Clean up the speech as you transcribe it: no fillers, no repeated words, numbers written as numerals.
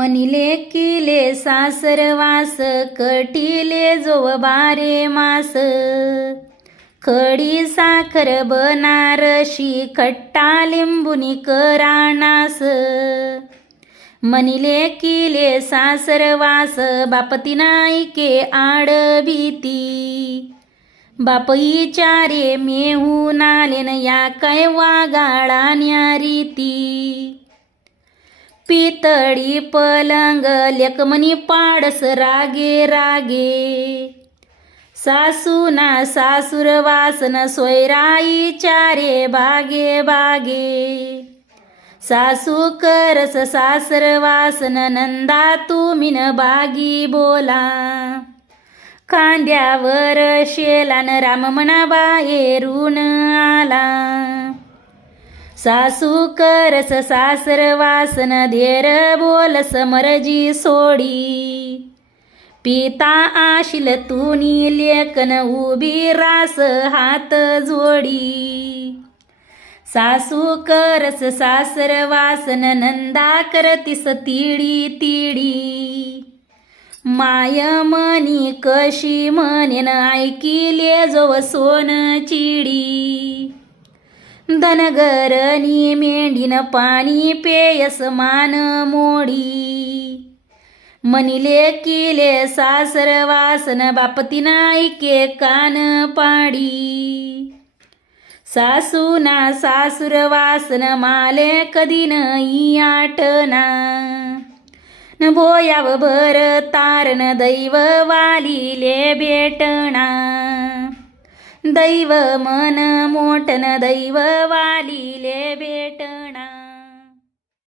मनिले किले सासरवास कटिले जो बारे मास खडी साखर बनारशी खट्टा लिंबुनी कराणास मनिले किले सासरवास बापती नाईके आडबीती बाप इचारे मेहून आलेन या काय वागाळा न्यारीती पितळी पलंग लेकमनी पाडस रागे रागे सासूना सासूर वासन सोयराई चारे बागे बागे सासू करस सासर वासन नंदा तुम्ही न बागी बोला खांद्यावर शेलान राम म्हणा बाहेरून आला सासू करस सासर वासन धेर बोलस मरजी सोडी पिता आशिल तुनी लेकन उभी रास हात जोडी सासू करस सासर वासन नंदा करतीस तिडी तिडी माय मनी कशी म्हणेन ऐकिले जो सोन चिडी धनगरनी मेंढीन पाणी पेयस मान मोडी मनिले किले सासर वासन बापती नाईके कान पाडी सासूना सासूर वासन माले कधी नाही आठना न भोयाव भर तारण दैव वालिले भेटणा दैव मन मोठन दैव वालिले भेटणा।